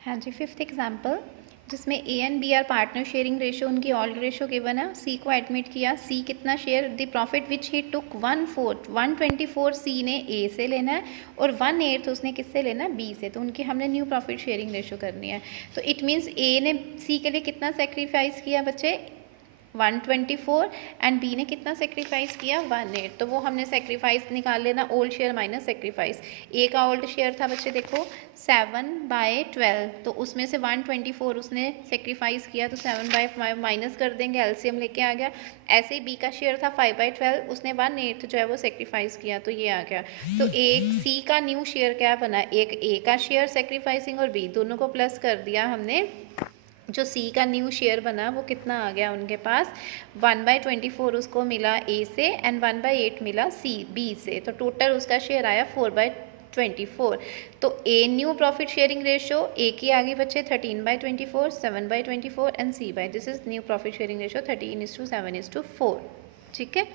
हाँ जी, fifth example जिसमें A and B are partner sharing ratio, उनकी ऑल्ड रेशो गिवन है। सी को एडमिट किया, सी कितना share, the profit which he took 1/4 124 C ने ए से लेना है और 1/8 उसने किससे लेना है, बी से। तो उनकी हमने न्यू प्रॉफिट शेयरिंग रेशो करनी है। तो इट मीन्स ए ने सी के लिए कितना सेक्रीफाइस किया बच्चे, 124, एंड बी ने कितना सेक्रीफाइस किया, 1/8। तो वो हमने सेक्रीफाइस निकाल लेना, ओल्ड शेयर माइनस सेक्रीफाइस। ए का ओल्ड शेयर था बच्चे देखो 7/12, तो उसमें से 124 उसने सेक्रीफाइस किया, तो 7/5 माइनस कर देंगे, एलसीएम लेके आ गया। ऐसे ही बी का शेयर था 5/12, उसने 1/8 जो है वो सेक्रीफाइस किया, तो ये आ गया। तो एक सी का न्यू शेयर क्या बना, एक ए का शेयर सेक्रीफाइसिंग और बी दोनों को प्लस कर दिया हमने। जो सी का न्यू शेयर बना वो कितना आ गया उनके पास, 1/24 उसको मिला ए से एंड 1/8 मिला सी बी से। तो टोटल उसका शेयर आया 4/24। तो A new profit sharing ratio, A की आगे बच्चे 13/24, 7/24 and C by, this is new profit sharing ratio 13:7:4। ठीक है।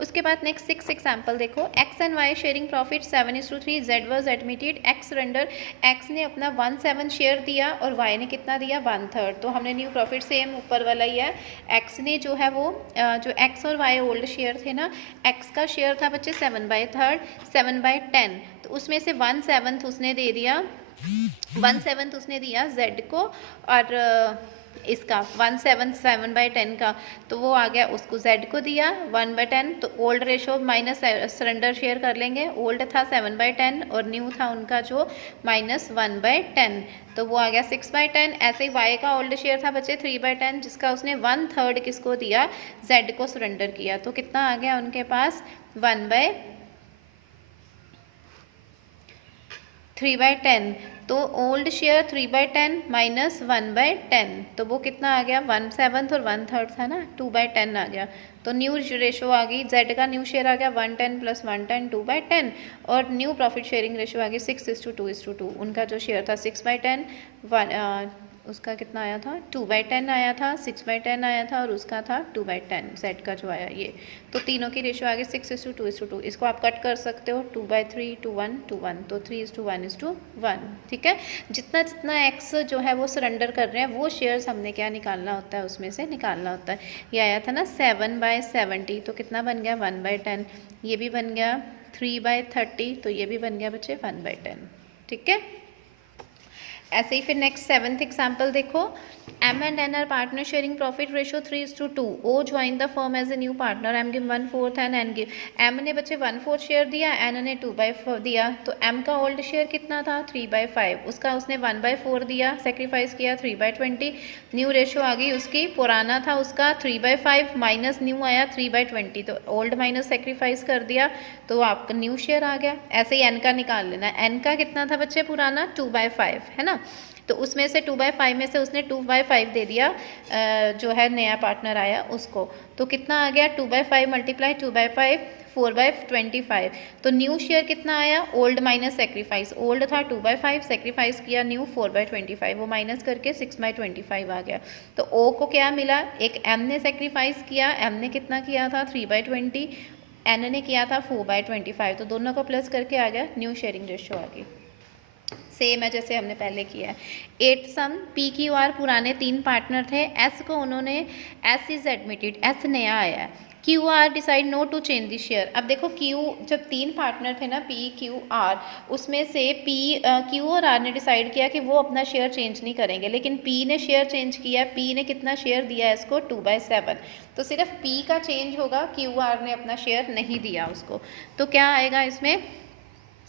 उसके बाद नेक्स्ट 6 एग्जाम्पल देखो, X and Y sharing profit 7:3, Z was admitted, X surrender, X ने अपना 1/7 शेयर दिया और वाई ने कितना दिया, 1/3। तो हमने न्यू प्रॉफिट सेम ऊपर वाला ही है। एक्स ने जो है वो जो एक्स और वाई ओल्ड शेयर थे ना, एक्स का शेयर था बच्चे 7/3 7/10, तो उसमें से 1/7 उसने दे दिया, 1/7 उसने दिया जेड को, और इसका 1/7 7/10 का, तो वो आ गया उसको जेड को दिया 1/10। तो old ratio minus surrender share कर लेंगे, ओल्ड था 7/10 और न्यू था उनका जो -1/10, तो वो आ गया 6/10। ऐसे ही वाई का ओल्ड शेयर था बच्चे 3/10, जिसका उसने 1/3 किसको दिया, जेड को सरेंडर किया, तो कितना आ गया उनके पास 3/10। तो ओल्ड शेयर 3/10 माइनस 1/10, तो वो कितना आ गया 1/7 और 1/3 था ना, 2/10 आ गया। तो न्यू रेशो आ गई, जेड का न्यू शेयर आ गया 110 + 110 2/10, और न्यू प्रॉफिट शेयरिंग रेशो आ गई 6:2:2। उनका जो शेयर था 6/10, उसका कितना आया था 2/10 आया था, 6/10 आया था, और उसका था 2/10 सेट का जो आया ये। तो तीनों की रेशो आ गई 6:2:2। इसको आप कट कर सकते हो 2/3 2 1 2 1, तो 3:1:1। ठीक है। जितना जितना एक्स जो है वो सरेंडर कर रहे हैं वो शेयर्स हमने क्या निकालना होता है, उसमें से निकालना होता है। ये आया था ना 7/70, तो कितना बन गया 1/10, ये भी बन गया 3/30, तो ये भी बन गया बच्चे 1/10। ठीक है। ऐसे ही फिर नेक्स्ट 7th एग्जाम्पल देखो, M and N are partner sharing profit ratio 3:2. O join the firm as a new partner. M give 1/4 and N give. M ने बच्चे 1/4 शेयर दिया, N ने 2/4 दिया। तो M का ओल्ड शेयर कितना था 3/5, उसका उसने 1/4 दिया, सेक्रीफाइस किया 3/20। न्यू रेशो आ गई उसकी, पुराना था उसका 3/5 माइनस न्यू आया 3/20, तो ओल्ड माइनस सेक्रीफाइस कर दिया, तो आपका न्यू शेयर आ गया। ऐसे ही N का निकाल लेना, N का कितना था बच्चे पुराना 2/5 है ना, तो उसमें से 2/5 में से उसने 2/5 दे दिया, जो है नया पार्टनर आया उसको, तो कितना आ गया 2/5 × 2/5 4/25। तो न्यू शेयर कितना आया, ओल्ड माइनस सेक्रीफाइस, ओल्ड था 2/5 सेक्रीफाइस किया न्यू 4/25, वो माइनस करके 6/25 आ गया। तो ओ को क्या मिला, एक M ने सेक्रीफाइस किया, M ने कितना किया था 3/20, N ने किया था 4/25, तो दोनों को प्लस करके आ गया, न्यू शेयरिंग रेशो आ गई। सेम है जैसे हमने पहले किया है। 8 सम PQR पुराने 3 पार्टनर थे, S को उन्होंने S इज एडमिटेड, S नया आया है। QR decide not to change the share. अब देखो Q जब 3 पार्टनर थे ना PQR, उसमें से Q और R ने डिसाइड किया कि वो अपना शेयर चेंज नहीं करेंगे, लेकिन P ने शेयर चेंज किया, P ने कितना शेयर दिया है इसको 2/7, तो सिर्फ P का चेंज होगा, QR ने अपना शेयर नहीं दिया उसको। तो क्या आएगा इसमें,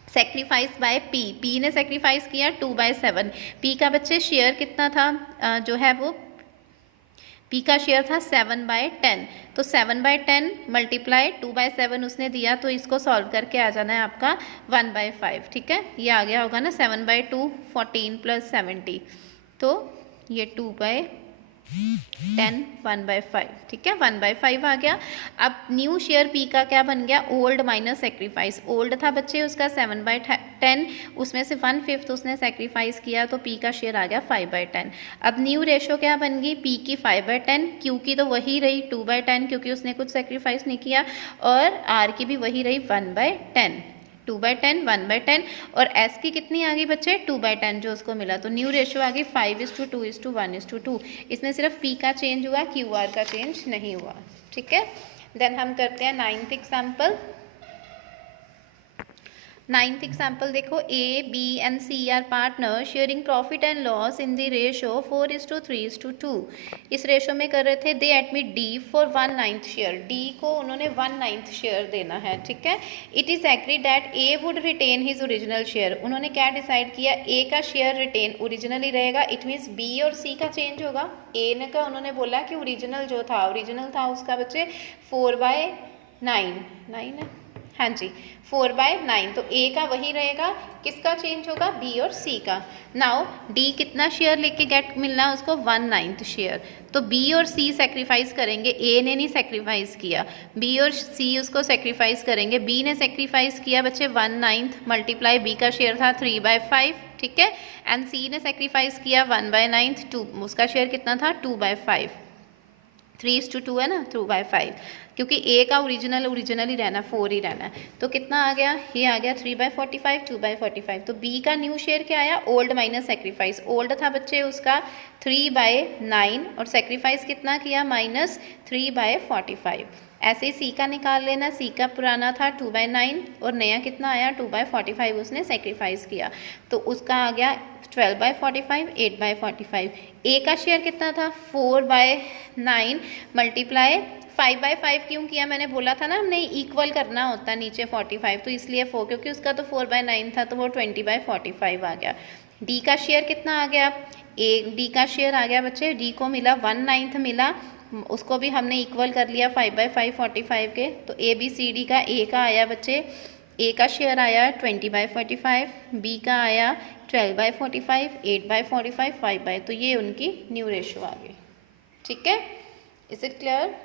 सेक्रीफाइस बाय पी, पी ने सेक्रीफाइस किया 2/7, पी का बच्चे शेयर कितना था, जो है वो पी का शेयर था 7/10, तो 7/10 मल्टीप्लाई 2/7 उसने दिया, तो इसको सॉल्व करके आ जाना है आपका 1/5। ठीक है, ये आ गया होगा ना 7/2 14 + 70, तो ये 2/10 1/5। ठीक है, 1/5 आ गया। अब न्यू शेयर पी का क्या बन गया, ओल्ड माइनस सेक्रीफाइस, ओल्ड था बच्चे उसका 7/10, उसमें से 1/5 उसने सेक्रीफाइस किया, तो पी का शेयर आ गया 5/10। अब न्यू रेशो क्या बन गई, पी की 5/10, क्यू की तो वही रही 2/10 क्योंकि उसने कुछ सेक्रीफाइस नहीं किया, और आर की भी वही रही 1/10। 2/10, 1/10, और एस की कितनी आ गई बच्चे 2/10 जो उसको मिला, तो न्यू रेशियो आ गई 5:2:1:2। इसमें सिर्फ पी का चेंज हुआ, क्यू आर का चेंज नहीं हुआ। ठीक है, देन हम करते हैं 9th एग्जाम्पल। 9th एग्जाम्पल देखो, A B and C are partner sharing profit and loss in the ratio 4:3:2। इस रेशो में कर रहे थे, they admit D for 1/9 share, D को उन्होंने 1/9 शेयर देना है। ठीक है, it is agreed that A would retain his original share, उन्होंने क्या डिसाइड किया, ए का शेयर रिटेन ओरिजिनली रहेगा। इट मीन्स बी और सी का चेंज होगा। ए ने का उन्होंने बोला कि ओरिजिनल जो था, ओरिजिनल था उसका बच्चे 4/9, 9 है, हाँ जी 4/9, तो ए का वही रहेगा, किसका चेंज होगा, बी और सी का। नाउ डी कितना शेयर लेके गेट मिलना है उसको 1/9 शेयर, तो बी और सी सेक्रीफाइस करेंगे, ए ने नहीं सेक्रीफाइस किया, बी और सी उसको सेक्रीफाइस करेंगे। बी ने सेक्रीफाइस किया बच्चे 1/9 मल्टीप्लाई बी का शेयर था 3/5, ठीक है, एंड सी ने सेक्रीफाइस किया 1/9, 2, उसका शेयर कितना था 2/5, 3:2 है ना, 2/5, क्योंकि ए का ओरिजिनल ही रहना, 4 ही रहना है, तो कितना आ गया, ये आ गया 3/45, 2/45। तो बी का न्यू शेयर क्या आया, ओल्ड माइनस सेक्रीफाइस, ओल्ड था बच्चे उसका 3/9 और सेक्रीफाइस कितना किया -3/45। ऐसे ही सी का निकाल लेना, सी का पुराना था 2/9 और नया कितना आया 2/45 उसने सेक्रीफाइस किया, तो उसका आ गया 12/45, 8/45। ए का शेयर कितना था 4/9 मल्टीप्लाई 5/5, क्यों किया, मैंने बोला था ना हमने इक्वल करना होता नीचे 45, तो इसलिए 4, क्योंकि उसका तो 4/9 था तो वो 20/45 आ गया। डी का शेयर कितना आ गया, डी का शेयर आ गया बच्चे, डी को मिला 1/9 मिला, उसको भी हमने इक्वल कर लिया 5/5 45 के, तो ए बी सी डी का ए का आया बच्चे, ए का शेयर आया 20/45, बी का आया 12/45, 8/45, 5/, तो ये उनकी न्यू रेशो आ गई। ठीक है, इज इट क्लियर।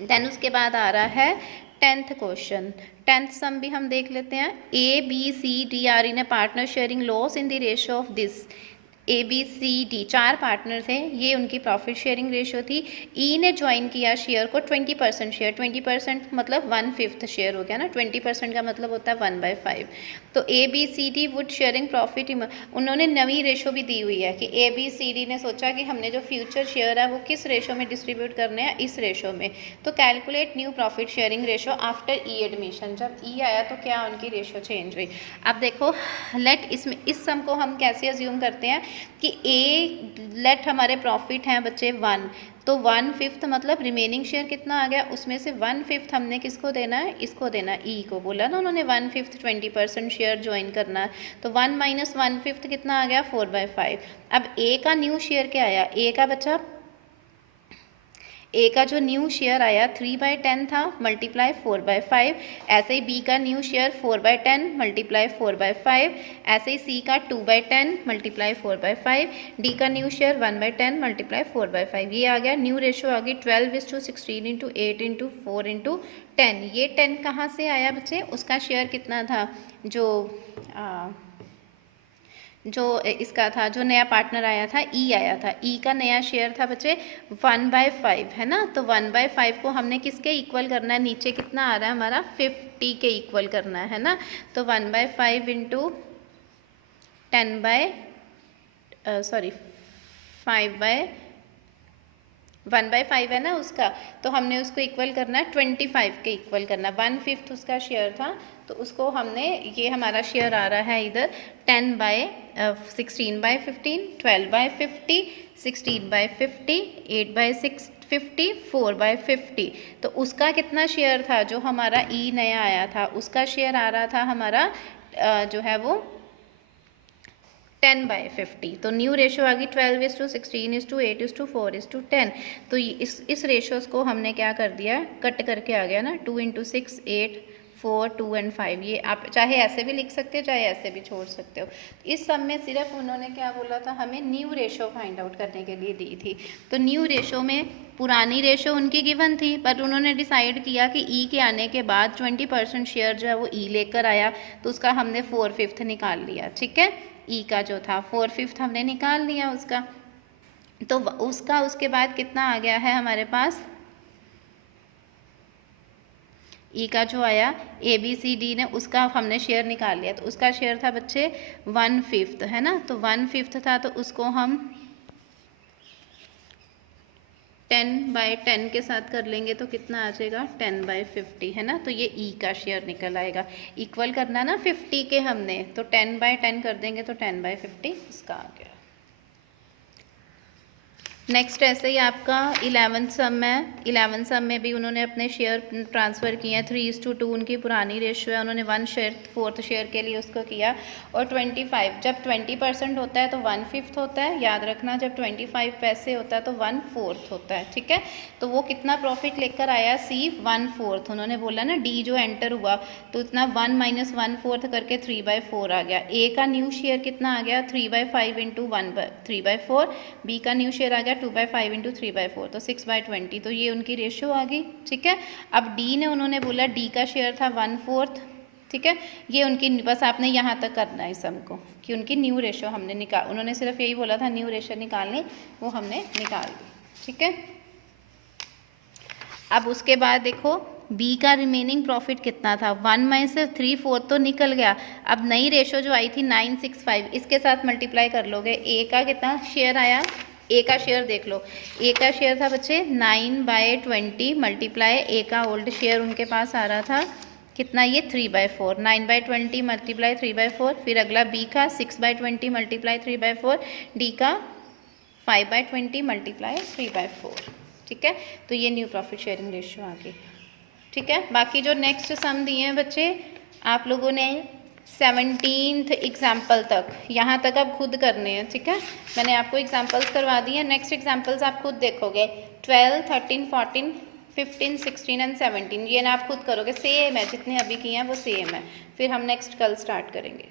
देन उसके बाद आ रहा है 10th क्वेश्चन। 10th सम भी हम देख लेते हैं। A B C D are in a partner sharing loss in the ratio of this, A B C D 4 partner थे, ये उनकी प्रॉफिट शेयरिंग रेशियो थी। ई ने ज्वाइन किया शेयर को 20% शेयर, 20% मतलब 1/5 शेयर हो गया ना, 20% का मतलब होता है 1/5। तो A B C D would sharing profit, उन्होंने नवी रेशो भी दी हुई है कि ए बी सी डी ने सोचा कि हमने जो फ्यूचर शेयर है वो किस रेशो में डिस्ट्रीब्यूट करने हैं, इस रेशो में। तो calculate new profit sharing ratio after E admission, जब ई आया तो क्या उनकी रेशो चेंज हुई। अब देखो लेट, इसमें इस सम को हम कैसे अज्यूम करते हैं कि ए लेट हमारे प्रॉफिट हैं बच्चे 1, तो 1/5 मतलब रिमेनिंग शेयर कितना आ गया, उसमें से 1/5 हमने किसको देना है, इसको देना है, ई को बोला ना उन्होंने 1/5 20% शेयर ज्वाइन करना है, तो 1 - 1/5 कितना आ गया 4/5। अब ए का न्यू शेयर क्या आया, ए का बच्चा, ए का जो न्यू शेयर आया 3/10 था मल्टीप्लाई 4/5, ऐसे ही बी का न्यू शेयर 4/10 मल्टीप्लाई 4/5, ऐसे ही सी का 2/10 मल्टीप्लाई 4/5, डी का न्यू शेयर 1/10 मल्टीप्लाई 4/5। ये आ गया न्यू रेशो आ गई 12:16 × 8 × 4 × 10। ये 10 कहाँ से आया बच्चे, उसका शेयर कितना था, जो इसका था, जो नया पार्टनर आया था, ई आया था, ई का नया शेयर था बच्चे 1/5 है ना, तो 1/5 को हमने किसके इक्वल करना है, नीचे कितना आ रहा है हमारा 50 के इक्वल करना है ना, तो 1/5 × 1/5 है ना उसका, तो हमने उसको इक्वल करना है 25 के इक्वल करना, 1/5 उसका शेयर था, तो उसको हमने, ये हमारा शेयर आ रहा है इधर 16/15, 12/50, 16/50, 8/50, 4/50, तो उसका कितना शेयर था, जो हमारा ई नया आया था उसका शेयर आ रहा था हमारा जो है वो 10/50, तो न्यू रेशो आ गई 12:16 8 4 10। तो इस रेशोज़ को हमने क्या कर दिया, कट करके आ गया ना, 2 × 6 8 4 2 और 5, ये आप चाहे ऐसे भी लिख सकते हो चाहे ऐसे भी छोड़ सकते हो। इस सब में सिर्फ उन्होंने क्या बोला था, हमें न्यू रेशो फाइंड आउट करने के लिए दी थी, तो न्यू रेशो में पुरानी रेशो उनकी गिवन थी, पर उन्होंने डिसाइड किया कि ई के आने के बाद 20% शेयर जो है वो ई लेकर आया, तो उसका हमने 4/5 निकाल लिया। ठीक है, ई का जो था 4/5 हमने निकाल लिया उसका, तो उसका उसके बाद कितना आ गया है हमारे पास, ई का जो आया ABCD ने उसका हमने शेयर निकाल लिया, तो उसका शेयर था बच्चे 1/5 है ना, तो 1/5 था तो उसको हम 10/10 के साथ कर लेंगे तो कितना आ जाएगा 10/50 है ना, तो ये ई का शेयर निकल आएगा। इक्वल करना ना 50 के हमने, तो 10/10 कर देंगे तो 10/50 इसका आ गया। नेक्स्ट ऐसे ही आपका 11th सम है। 11th सम में भी उन्होंने अपने शेयर ट्रांसफ़र किए हैं 3:2, उनकी पुरानी रेशियो है, उन्होंने 1 शेयर 4th शेयर के लिए उसको किया। और 25 जब 20% होता है तो 1/5 होता है, याद रखना, जब 25 पैसे होता है तो 1/4 होता है, ठीक है। तो वो कितना प्रॉफिट लेकर आया सी 1/4, उन्होंने बोला ना डी जो एंटर हुआ तो इतना 1 - 1/4 करके 3/4 आ गया। ए का न्यू शेयर कितना आ गया 3/5 इंटू 3/4, बी का न्यू शेयर आ गया 2/5 इंटू 3/4, तो 6/20, तो ये उनकी रेशियो आ गई, ठीक है। अब डी ने उन्होंने बोला डी का शेयर था 1/4, ठीक है। ये उनकी, बस आपने यहाँ तक करना है सम को कि उनकी न्यू रेशियो हमने निकाल, उन्होंने सिर्फ यही बोला था न्यू रेशियो निकालनी, वो हमने निकाल दी, ठीक है। अब उसके बाद देखो बी का रिमेनिंग प्रॉफिट कितना था, 1 में से 3/4 तो निकल गया। अब नई रेशो जो आई थी 965, इसके साथ मल्टीप्लाई कर लोगे। ए का कितना शेयर आया, ए का शेयर देख लो, ए का शेयर था बच्चे 9/20 मल्टीप्लाई ए का ओल्ड शेयर उनके पास आ रहा था कितना, ये 3/4, 9/20 मल्टीप्लाई 3/4, फिर अगला बी का 6/20 मल्टीप्लाई 3/4, डी का 5/20 मल्टीप्लाई 3/4, ठीक है। तो ये न्यू प्रॉफिट शेयरिंग रेशियो आ गई, ठीक है। बाकी जो नेक्स्ट सम दिए हैं बच्चे आप लोगों ने 17th एग्जाम्पल तक, यहाँ तक अब खुद करने हैं, ठीक है। मैंने आपको एग्जाम्पल्स करवा दिए हैं, नेक्स्ट एग्जाम्पल्स आप खुद देखोगे 12, 13, 14, 15, 16 एंड 17, ये ना आप खुद करोगे, सेम है जितने अभी किए हैं वो सेम है। फिर हम नेक्स्ट कल स्टार्ट करेंगे।